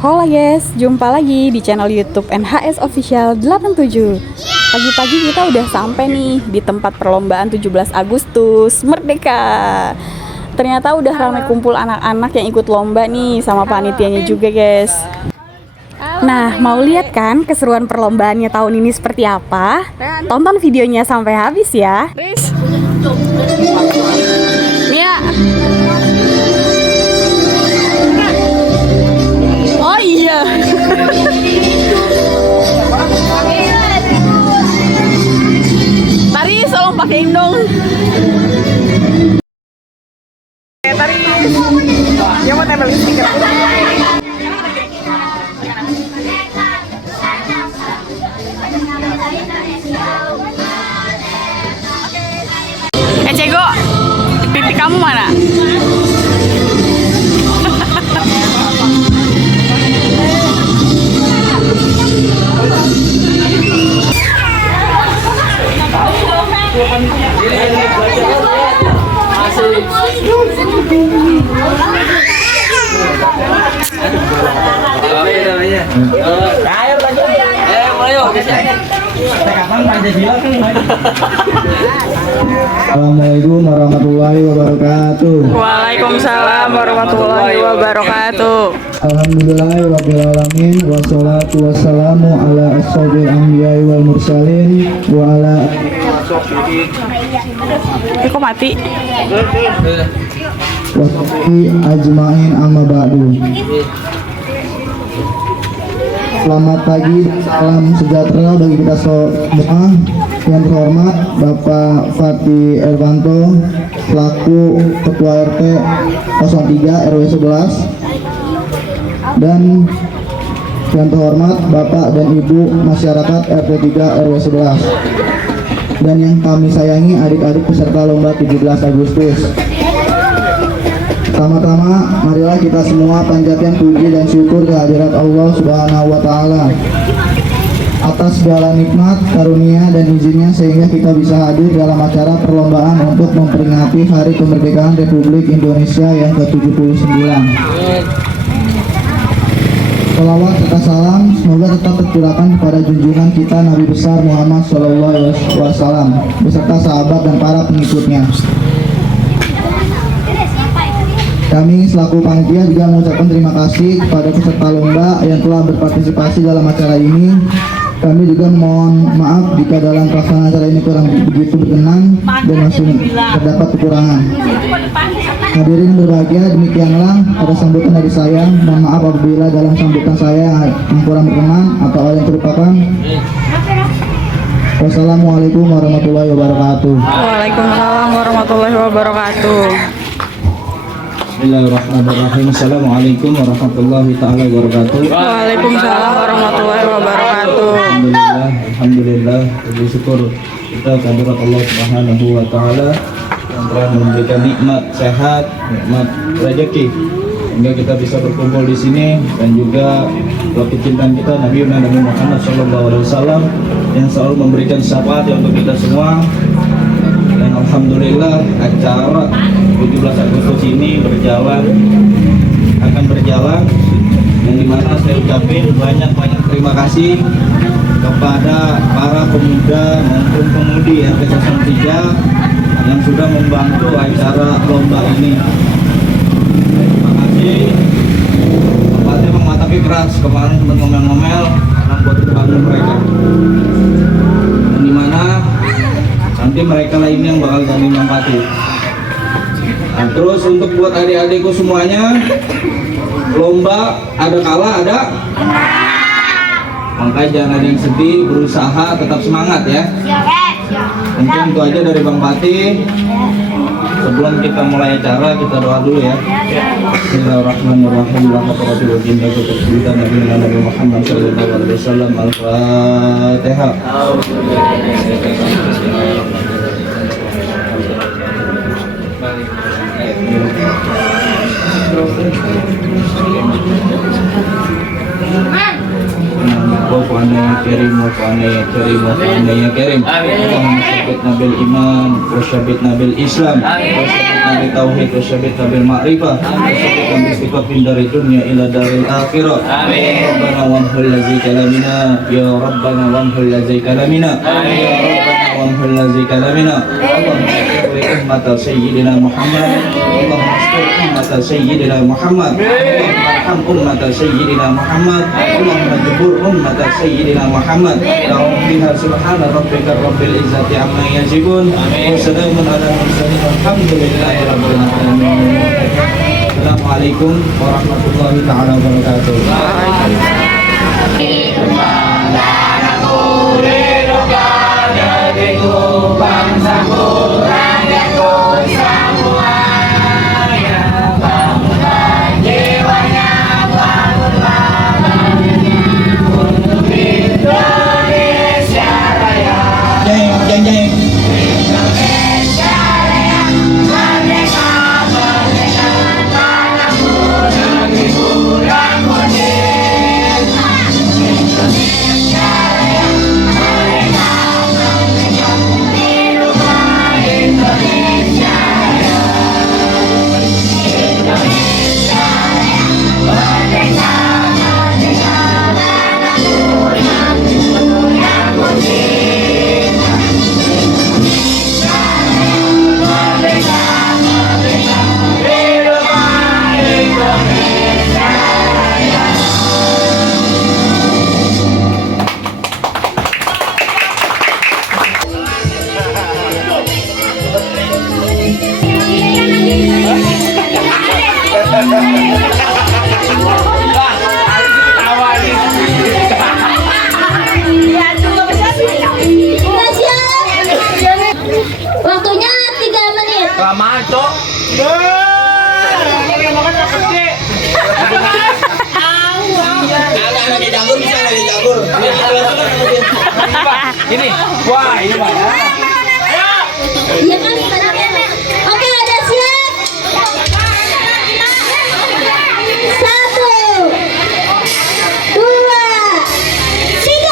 Halo guys, jumpa lagi di channel YouTube NHS Official 87. Pagi-pagi kita udah sampai nih di tempat perlombaan 17 Agustus Merdeka. Ternyata udah ramai kumpul anak-anak yang ikut lomba nih sama panitianya juga guys. Nah, mau lihat kan keseruan perlombaannya tahun ini seperti apa? Tonton videonya sampai habis ya. Nia. Oh iya. Tari tolong pakein dong. Tari. Dia mau tempelin stiker. Cego, titik kamu mana? Assalamualaikum warahmatullahi wabarakatuh. Waalaikumsalam warahmatullahi wabarakatuh. Alhamdulillahirrabbilalamin. Wassalatu wassalamu ala asyrofil anbiya'i wal mursalin wa ala Kok mati? wassabi ajmain amma ba'du. Selamat pagi dan salam sejahtera bagi kita semua. Yang terhormat Bapak Fatih Ervanto selaku Ketua RT 03 RW 11, dan yang terhormat Bapak dan Ibu masyarakat RT 3 RW 11, dan yang kami sayangi adik-adik peserta lomba 17 Agustus. Pertama-tama, marilah kita semua panjatkan puji dan syukur kehadirat Allah Subhanahu wa Ta'ala atas segala nikmat, karunia, dan izinnya sehingga kita bisa hadir dalam acara perlombaan untuk memperingati Hari Kemerdekaan Republik Indonesia yang ke-79. Salawat serta salam semoga tetap tercurahkan kepada junjungan kita Nabi besar Muhammad SAW beserta sahabat dan para pengikutnya. Kami selaku panitia juga mengucapkan terima kasih kepada peserta lomba yang telah berpartisipasi dalam acara ini. Kami juga mohon maaf jika dalam pelaksanaan acara ini kurang begitu berkenan dan masih terdapat kekurangan. Hadirin berbahagia, demikianlah ada sambutan dari saya. Mohon maaf apabila dalam sambutan saya yang kurang berkenan atau ada yang terlupakan. Wassalamualaikum warahmatullahi wabarakatuh. Waalaikumsalam warahmatullahi wabarakatuh. Bismillahirrahmanirrahim. Assalamualaikum warahmatullahi ta'ala wabarakatuh. Waalaikumsalam warahmatullahi wabarakatuh. Alhamdulillah, bersyukur kita kehadirat Allah Subhanahu wa Ta'ala yang telah memberikan nikmat sehat, nikmat rezeki sehingga kita bisa berkumpul di sini, dan juga waktu cintaan kita Nabi Muhammad SAW yang selalu memberikan syafaat untuk kita semua. Dan alhamdulillah acara 17 Agustus ini akan berjalan, yang dimana saya ucapin banyak terima berterima kasih kepada para pemuda maupun pemudi RT 03 yang sudah membantu acara lomba ini. Terima kasih. Tempatnya memang tapi keras kemarin sempat ngomel-ngomel karena buat bangun mereka. Dan dimana nanti mereka lainnya yang bakal ganti Pati. Nah, terus untuk buat adik-adikku semuanya, lomba ada kalah ada. Makanya jangan ada yang sedih, berusaha tetap semangat ya. Mungkin itu aja dari Bang Pati. Sebelum kita mulai acara, kita doa dulu ya. Bismillahirrahmanirrahim. Nabi Muhammad sallallahu alaihi wasallam. Al-Fatihah. Wafa'ana ya karim, wafa'ana ya karim, wafa'ana ya karim. Allahumma syabitna bil iman, wa syabitna bil islam, wa syabitna bil tauhid, wa syabitna bil ma'rifah, wa syabitna bil istiqafin dari dunia ila daril akhirah. Rabbana wamhul ladzi kalamina, ya Rabbana wamhul ladzi kalamina, ya Rabbana wamhul ladzi kalamina. Allahumma syukri ummata sayyidina Muhammad, Allahumma syukri ummata sayyidina Muhammad, Allahumma arham ummata sayyidina Muhammad, Allahumma jubur ummata sayyidina Muhammad. Alhamdulillah subhana rabbika rabbil izzati amma yasifun wa salamun ala mursalin walhamdulillahi rabbil alamin. Assalamualaikum warahmatullahi taala wabarakatuh. Jeng jeng. Waktunya 3 menit. Lama, Cok. Anak-anak di dapur bisa di dapur. Ini, wah ini mah. Iya kan? Oke, ada siap. 1, 2, 3.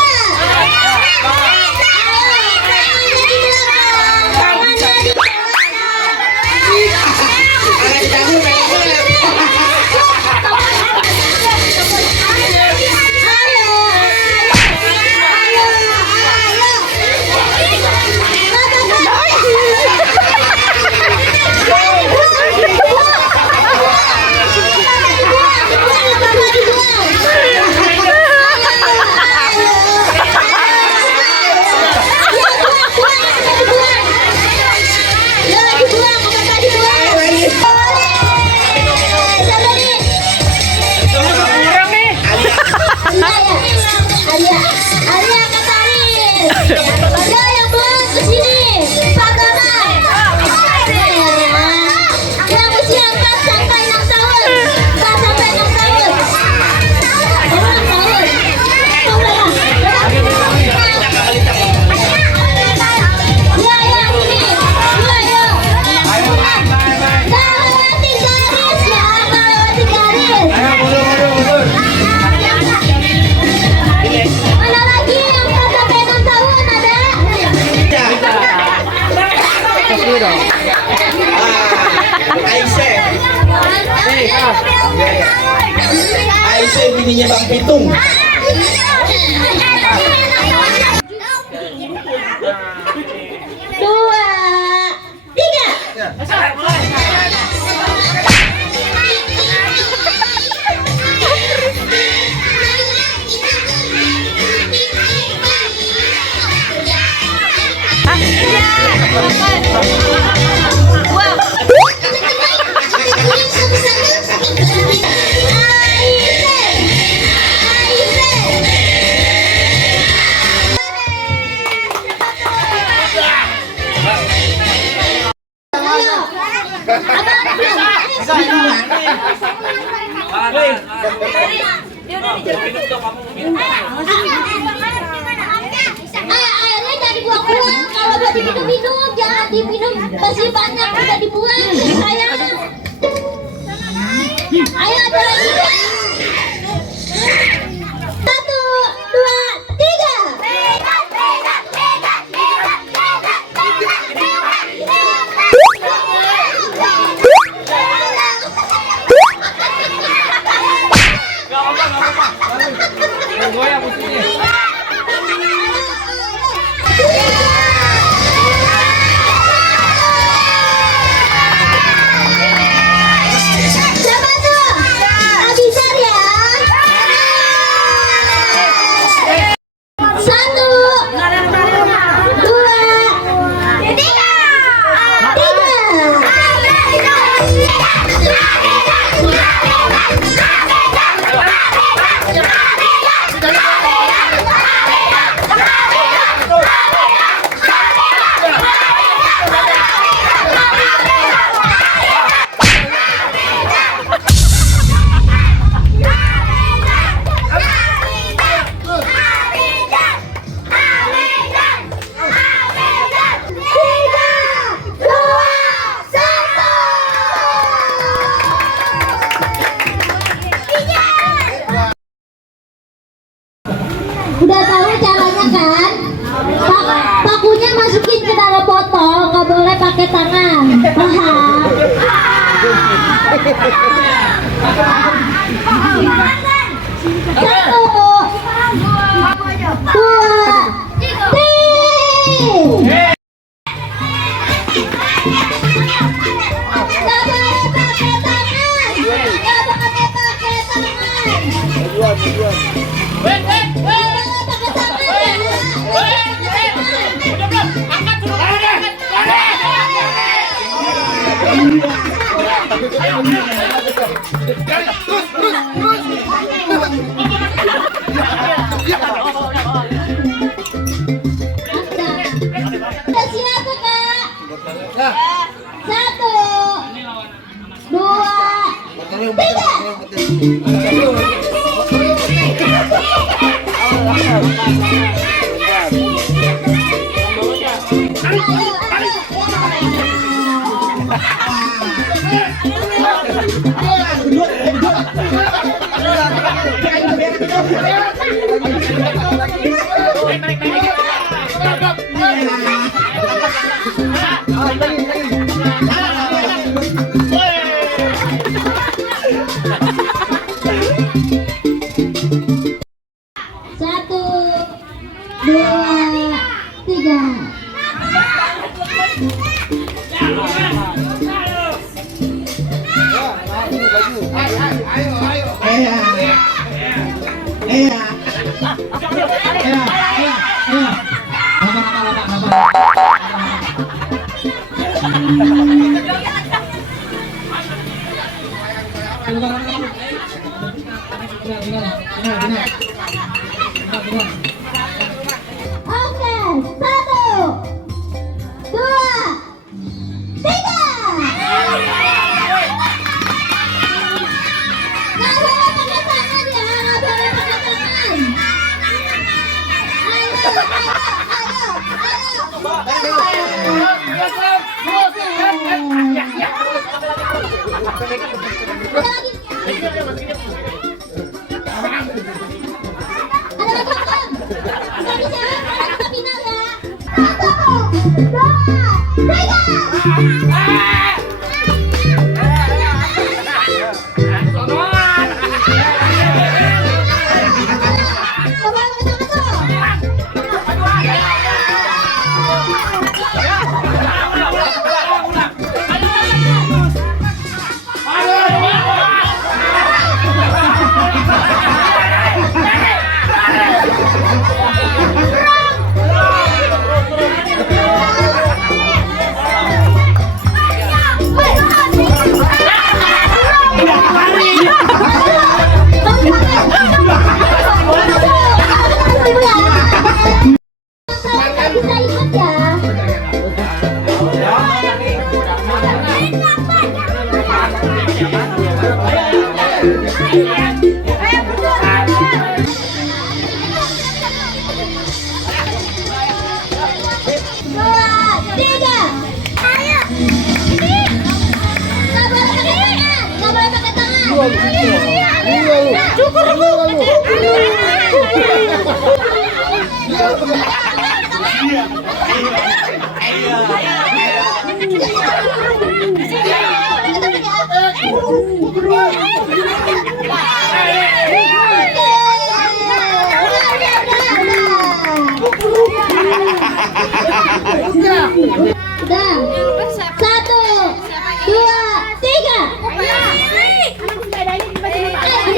Aisyah bininya Bang Pitung. diminum-minum, jangan diminum. Masih banyak bisa dibuang, sayang. Ayo ada lagi ya. 1, 2, 3. Goyang musiknya. Siapa tuh? Abisar ya. 1, 2, 3. Udah tahu caranya kan? Pakunya masukin ke dalam botol, nggak boleh pakai tangan. Paham? Satu, dua, tiga. Nggak boleh pakai tangan. Nggak boleh pakai tangan. Udah siap Kak? 1, 2, 3. Udah. 1, 2, 3.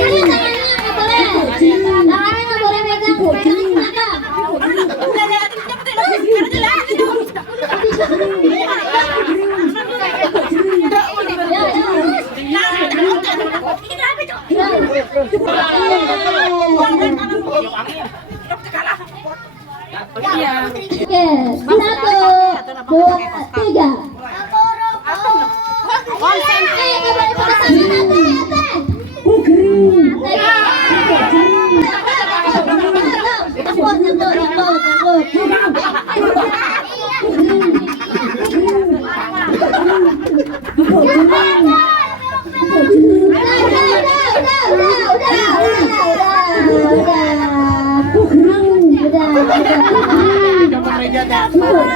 Ini tangannya nggak boleh. Tangannya nggak boleh megang. Jangan di belakang. Oke, 1, 2, 3.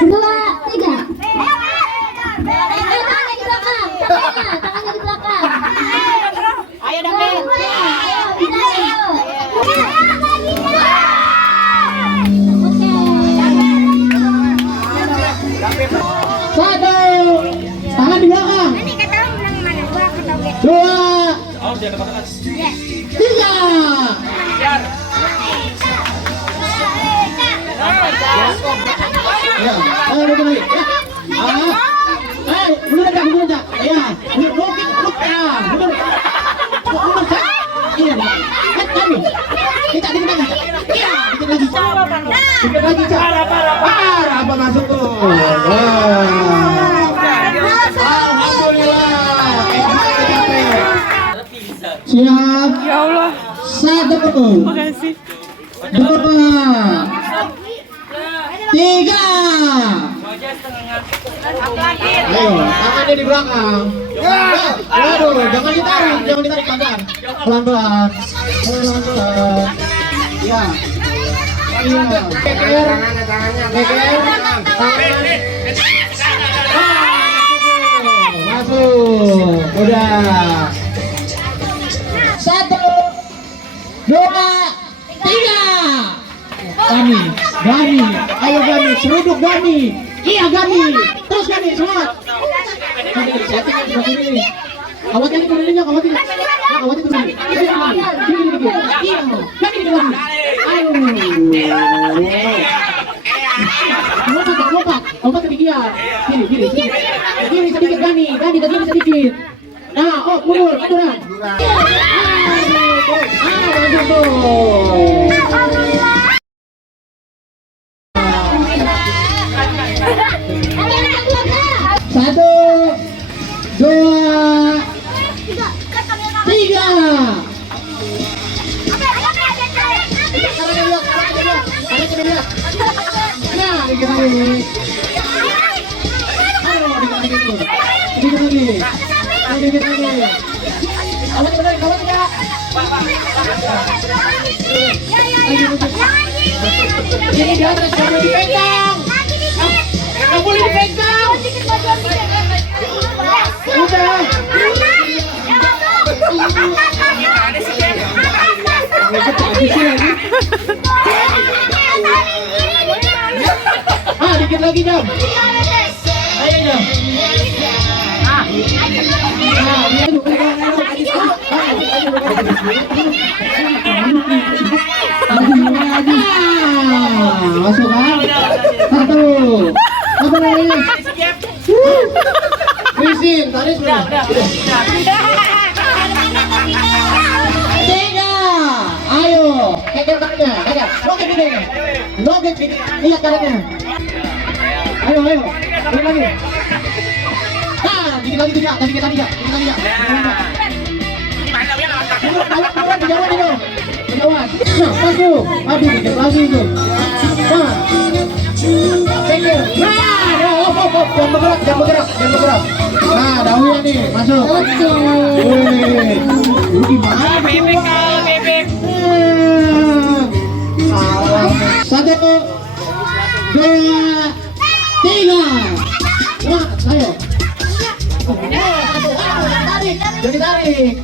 Dua, tiga. Tangannya di belakang. Tangannya di belakang. Ayo David. Satu, tangan di belakang. Dua, tiga. Ya, ayo lagi. Mundur aja. Ya, mundur ya. Iya, kami. Kita dikit lagi. Iya, dikit lagi. Dikit lagi, Parah, apa masuk tuh? Alhamdulillah. Siap. Ya Allah, 1. makasih. 2, 3. Ayo, tangannya di belakang. Waduh, jangan ditarik tangan. Pelan-pelan. Ya. Iya. Geger. Masuk. Udah. 1, 2, 3. Gani. Ayo Gani, seruduk Gani. Iya Gani. Terus Gani, semangat. Gani, setting yang sebelah sini. Awatnya ini turuninnya, awatnya turunin. Gini. Iya. Gani lagi. Ayo. Lompat ke dia. Gini sedikit Gani ke gini sedikit. Nah, munduran. Bagus tuh. Satu, 2, 3. Nah, dikit lagi. Kawat enggak? Ini di atas, jangan dipegang. Nggak boleh dipegang. Udah. Dikit lagi Jam. Ayo Jam. Masuk kan? 1. Apa namanya? Frisin, tadi sudah. 3. Ayo, kejar kakinya, kejar. Loket gini. Lihat kakinya. Ayo. Dikit lagi. Dikit lagi tidak. Dikit lagi. Kejauhan itu. Nah, masuk. Aduh, dikit lagi itu. Nah. Pikir. Jangan bergerak. Nah, daunnya nih, masuk. Oke. Bebek kau, bebek. Satu, dua, tiga. Wah, ayo. Jadi tarik.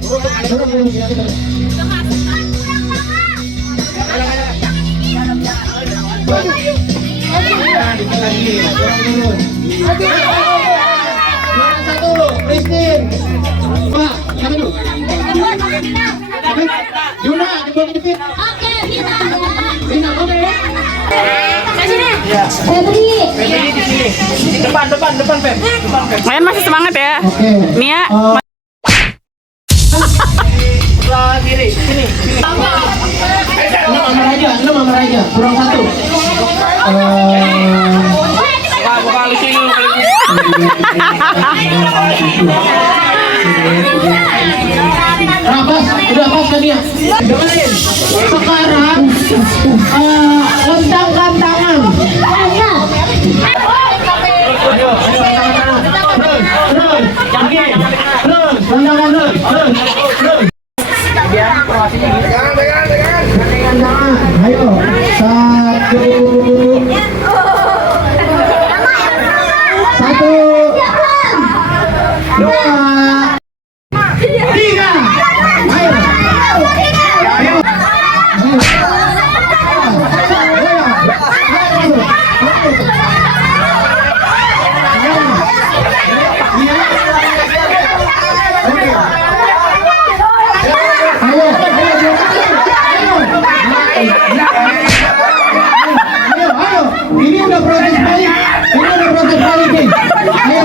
Satu, Christine. Pak, siapa dulu? Yuna, dibawa ke Oke, Bina ya. Bina, oke. Febri. Di sini. Depan, Feb. Depan, Feb. Main masih semangat ya. Oke. Nia, Sebelah kiri, sini. Enam sama Raja, kurang satu. Buka lu sini. Rapas, udah pas kan ya? Dengerin. Sekarang lentangkan tangan. Ayo. Ayo. Terus, lentangkan terus. Biar crossingnya gitu. Lentangkan tangan. Ayo, satu, dua, tiga. Ayo. Ayo, ini udah proses balik. Nih. Ayo.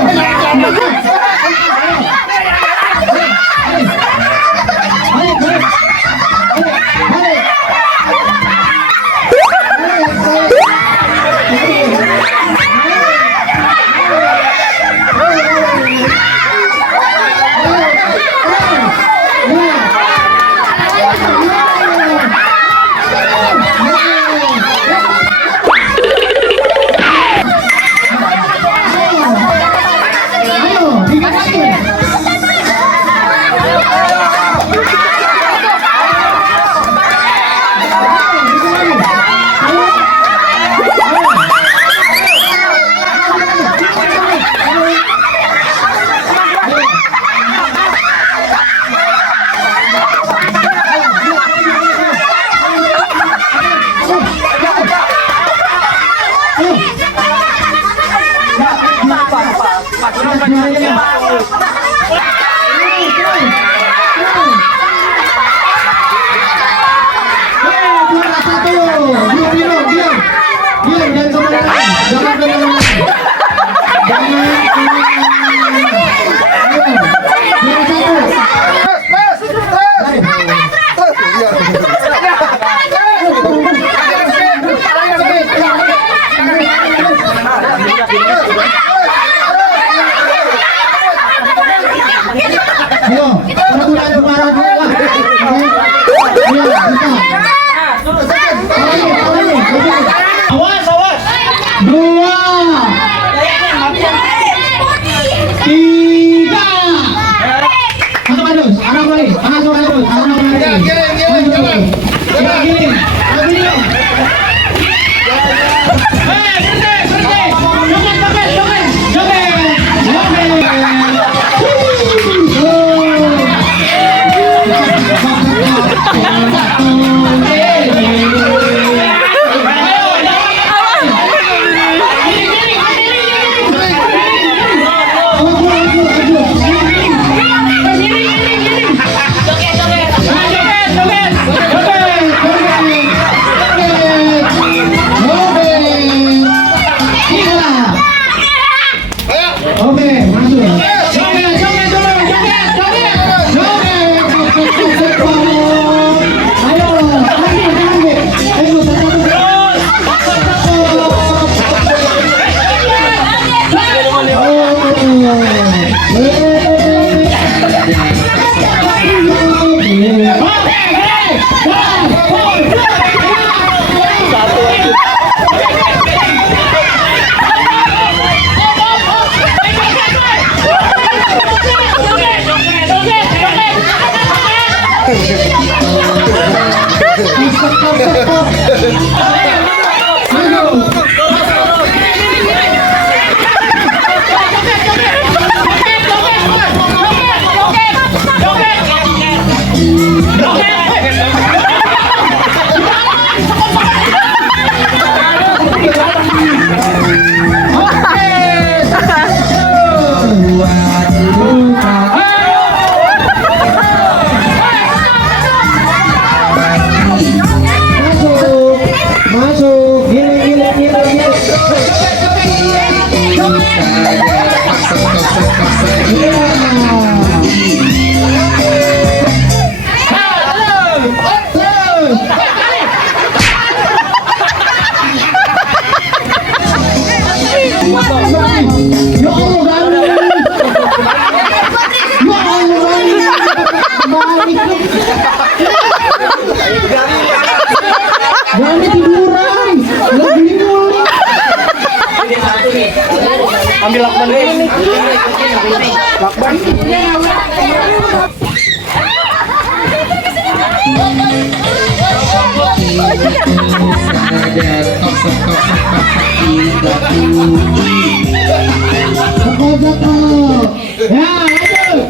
Jangan tiduran, lagi nguling. Ambil lakban dulu nih. Lakban. Ya, aduh.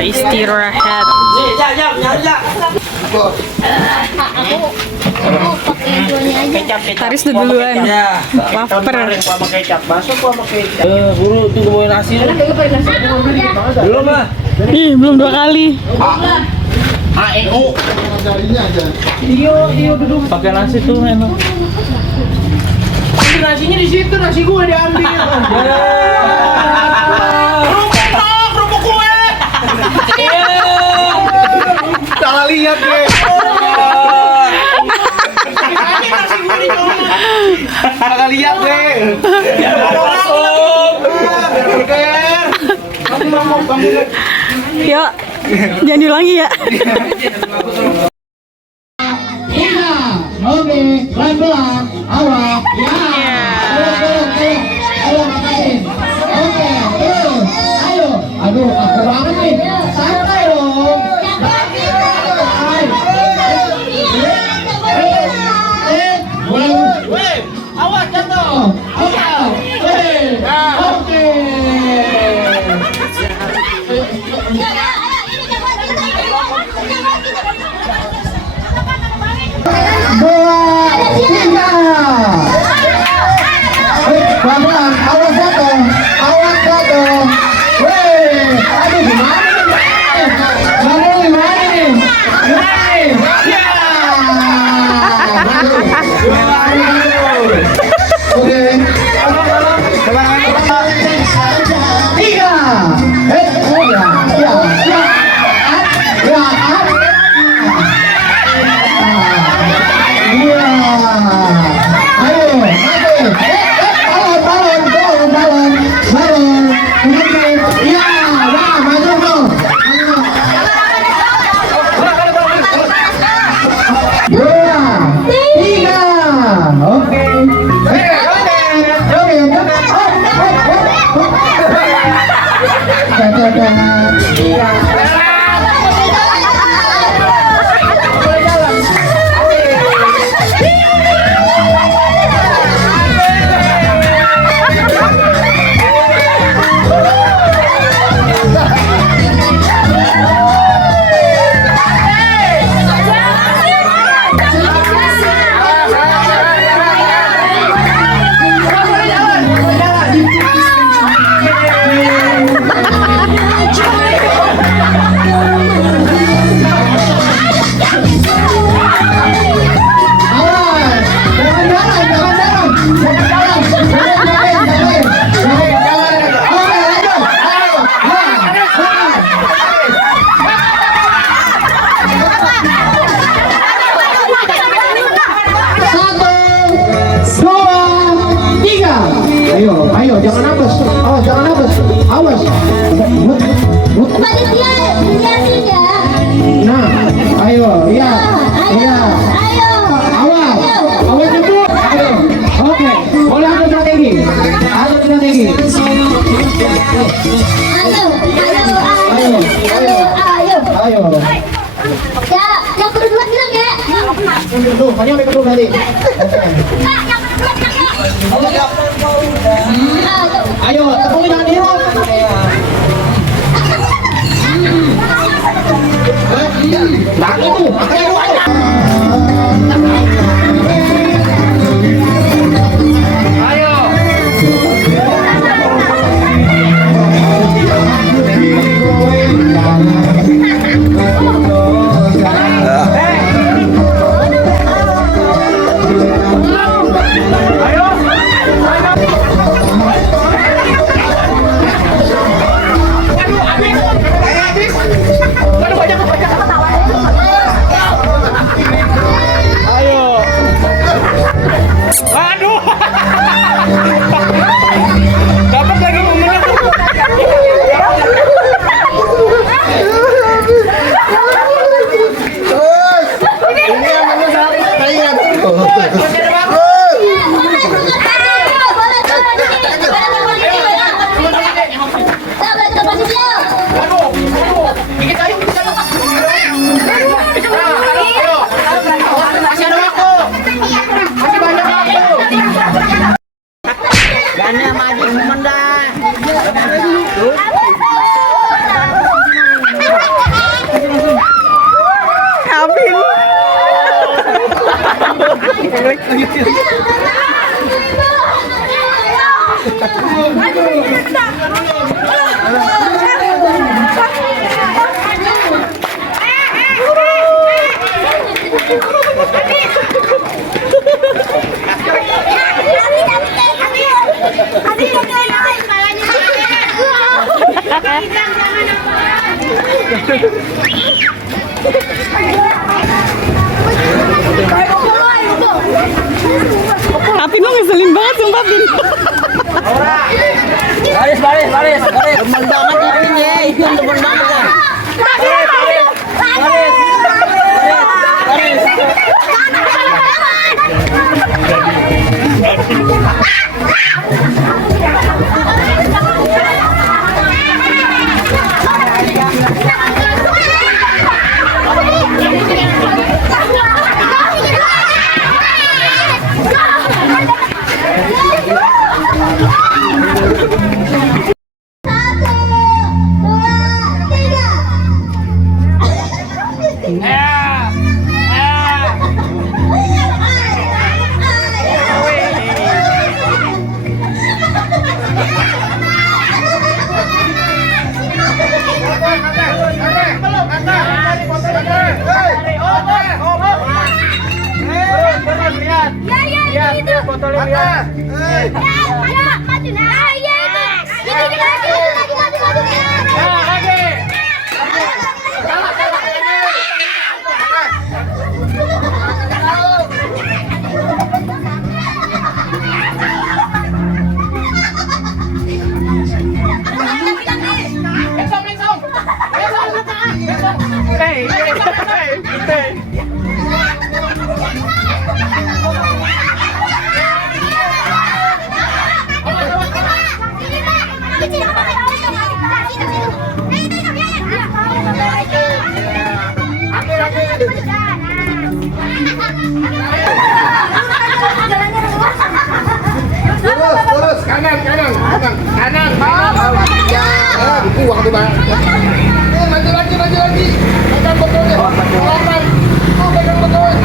Istirahat. Haris tuh duluan. Lapar. Sama kecap, masuk sama kecap. Guru tunggu bawa nasi. Belum lah. Ih, belum 2 kali. Iyo duduk. Pakai nasi tuh enak. Nasinya di situ, nasi gue diambil. Kerupuk gue. Salah lihat deh. Nasi gue dicolok. Salah lihat deh. Yuk, jangan diulangi ya. Oke, pelan-pelan, awak, ya. Ayo, makain. Oke, terus, ayo. Aduh, akar banget nih. Santai dong. Awas jatuh. Oke. Dua, tiga. Pelan-pelan, awas jatuh. Awas jatuh. Weh, aduh gimana nih? Gimana nih? Ya. Oke. Tiga. Ayo, jangan nafas. Awas, jangan nafas. Awas. Balik dia, liatin ya. Nah, ayo, iya, iya. Ayo. Awas, awas jemput. Ayo. Pokoknya sampai kedua nanti. Oke, siap. Ayo, tepungin tangan dia. Nah, itu, makanya lu aja. Tapi lo ngeselin banget sumpah Pin. Baris. Temen banget ini ya, temen banget ya. Terus kanan. Buang tuh bang. Maju lagi. Pegang botolnya. Pelan. Pegang botolnya.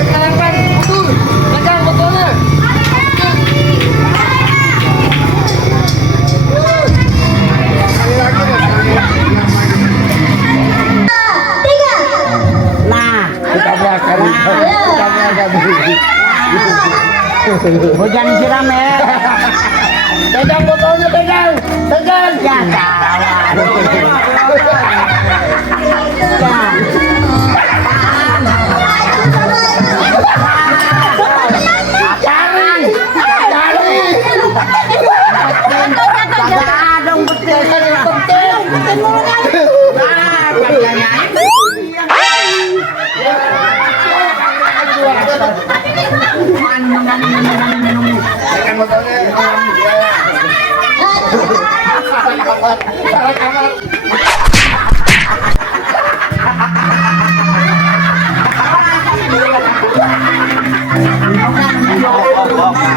Pegang betul. Pegang botolnya. Sekali lagi. Hujan siram ya. Pegang botolnya, pegang. Ya kawan. Pegang botolnya.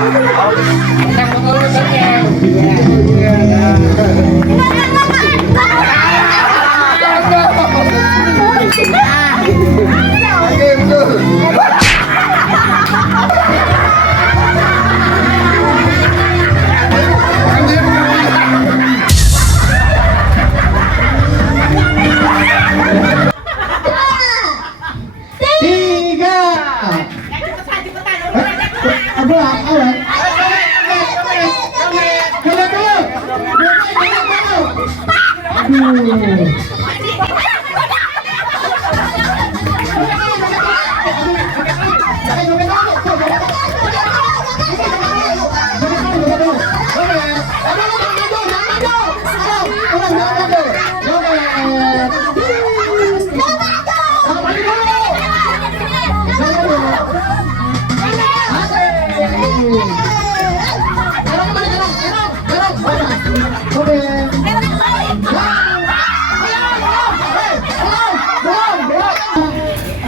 Pegang botolnya Daniel. Oke, betul. Tiga.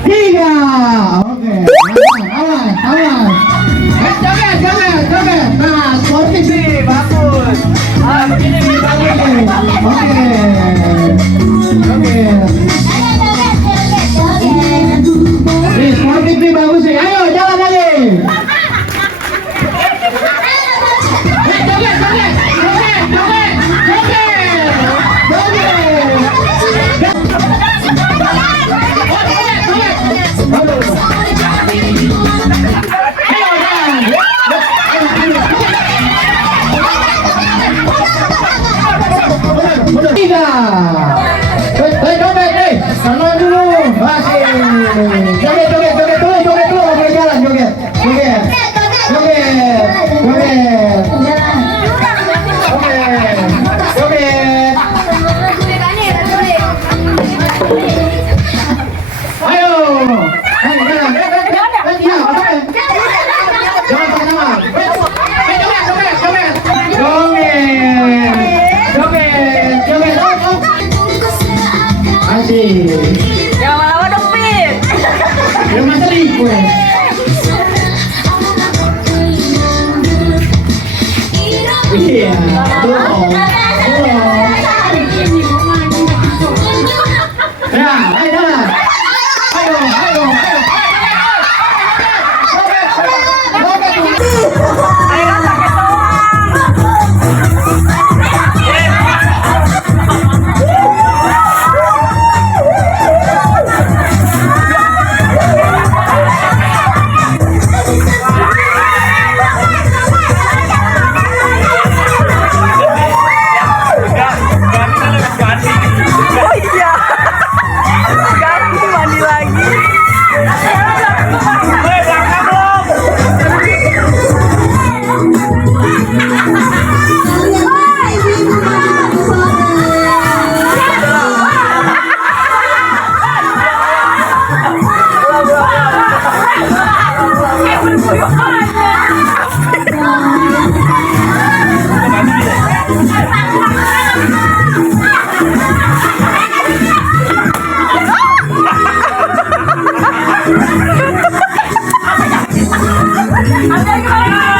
Tiga. Oke. Aman. Joget. Nah, sportif sih, bagus. Begini nih, bagus. Oke. Nih, sportif nih, bagus sih. Ayo, jalan lagi. Tiga. Joget. Sama dulu. Masih. Joget dulu. Boleh jalan, joget. Ayo, jalan. Jangan sama-sama. Joget. Asik. Jangan lama-lama dong, Pin. Ya masa request. Iya. Belum. Ya, ayo jalan. Ayo. Ada